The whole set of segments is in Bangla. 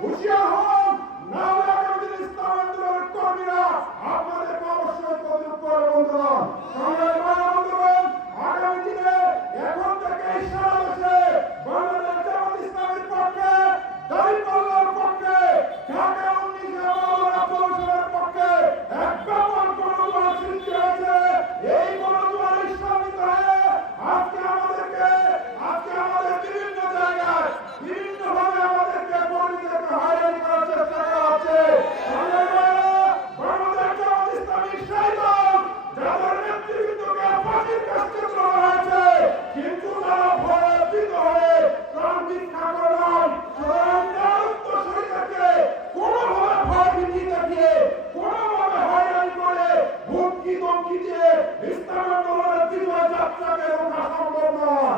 হুঁশিয়ার হন, না হলে আগামী দিনে ইসলাম আন্দোলনের কর্মীরা আপনাদেরকে অবশ্যই প্রতিরোধ করবে বন্ধুরা। সংগ্রামী ভাই বন্ধুগণ, আগামী দিনে এখন থেকে সারা দেশে বাংলাদেশ জামাত ইসলামের পক্ষে, দাঁড়িপাল্লার পক্ষে, ঢাকা 19 মাওলানা আব্দুল হোসেনের পক্ষে এক ব্যাপক গণজোয়ার সৃষ্টি হয়েছে। এই গণজোয়ার ইসলামিত হয়ে আজকে আমাদের বিভিন্ন জায়গায় বিভিন্নভাবে আমাদেরকে কর্মীদেরকে হয়রানি করার চেষ্টা করা হচ্ছে। বাংলাদেশ জামাত ইসলামী সেই দল যাদের নেতৃবৃন্দকে ফাঁসির কাছে তোলা হয়েছে, কিন্তু তারা ভয়ে ভীত হয়ে প্রাণ ভিক্ষা করে নয়। সুতরাং তার উত্তরসূরিদেরকে কোনোভাবে ভয় ভীতি দেখিয়ে, কোনোভাবে হয়রানি করে, হুমকি ধমকি দিয়ে ইসলাম আন্দোলনের বিজয় যাত্রাকে রোখা সম্ভব নয়।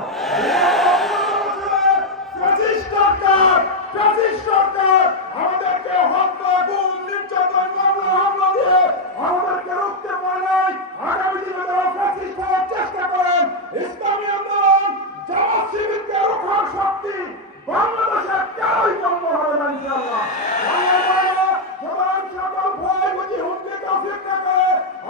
সরকার আমাদেরকে হত্যা, গুম, নির্যাতন, মামলা হামলা দিয়ে আমাদেরকে রুখতে পারে নাই। আগামী দিনে তারা ফ্যাসিস্ট হওয়ার চেষ্টা করেন। ইসলামী আন্দোলন জামাত শিবিরকে রোখার শক্তি বাংলাদেশে কেউই বন্ধ হবে না ইনশাআল্লাহ। সুতরাং সকল ভয় বুঝি হুমকি তৌফিক থেকে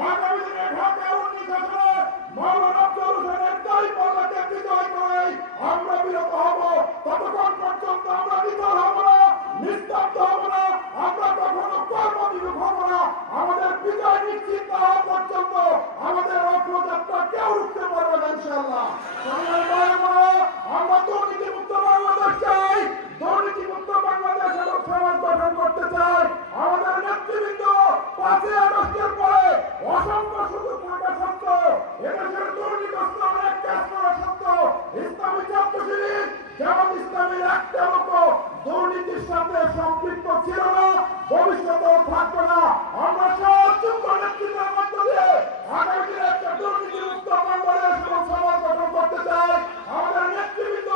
আগামী দিনে ঢাকা 19 আসনে মাওলানা আব্দুল হোসেনের দাঁড়িপাল্লাকে বিজয় করে আমরা বিরত হব। ততক্ষণ পর্যন্ত আমরা বিফল হব না, নিস্তব্ধ হব না, আমরা কখনো কর্মবিমুখ হব না। আমাদের বিজয় নিশ্চিত না হওয়া পর্যন্ত আমাদের অগ্রযাত্রা কেউ রুখতে পারবে না ইনশাআল্লাহ। আমরা দুর্নীতিমুক্ত বাংলাদেশ চাই, দুর্নীতিমুক্ত বাংলাদেশ এবং সমাজ গঠন করতে চাই। আমাদের নেতৃবৃন্দ 5ই আগস্টের পরে অসংখ্য সুযোগ থাকা সত্ত্বেও, এদেশের দুর্নীতিগ্রস্ত অনেক কাজ করা সত্ত্বেও ইসলামী ছাত্র শিবির জামাত ইসলামীর একটা লোক দুর্নীতির সাথে সম্পৃক্ত ছিল না, ভবিষ্যতেও থাকবে না। আমরা সহযোগ্য নেতৃত্বের মধ্য দিয়ে আগামী দিনে একটা দুর্নীতিমুক্ত বাংলাদেশ এবং সমাজ গঠন করতে চাই। আমাদের নেতৃবৃন্দ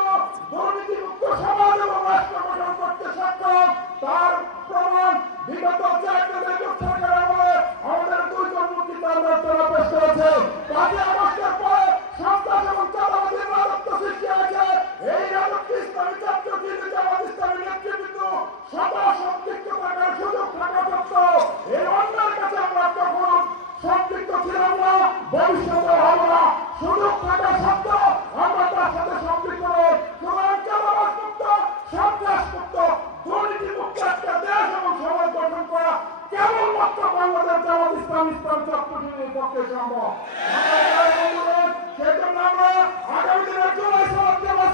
দুর্নীতিমুক্ত সমাজ এবং রাষ্ট্র গঠন করতে সক্ষম। তার প্রমাণ বিগত 4 দশক সরকারের আমলে আমাদের 2 জন মুক্তিযোদ্ধা তারা পেশ করেছে। 5ই আগস্টের পরে সন্ত্রাস এবং চাঁদাবাজির রাজত্ব সৃষ্টি হয়েছে। এই রাজত্ব ইসলামী ছাত্র শিবির জামাত ইসলামী নেতৃবৃন্দ সদা সম্পৃক্ত থাকার সুযোগ থাকা সত্ত্বেও এই অন্যের কাছে আমরা কখনো সম্পৃক্ত ছিলাম না, ভবিষ্যতে হব না। সুযোগ থাকা সত্ত্বেও আমরা তার সাথে সম্পৃক্ত নই। সুতরাং চাঁদাবাজ মুক্ত, সন্ত্রাস মুক্ত, দুর্নীতি মুক্ত একটা দেশ এবং সমাজ গঠন করা কেবলমাত্র বাংলাদেশ জামাত ইসলামী ছাত্র শিবিরের পক্ষে সম্ভব।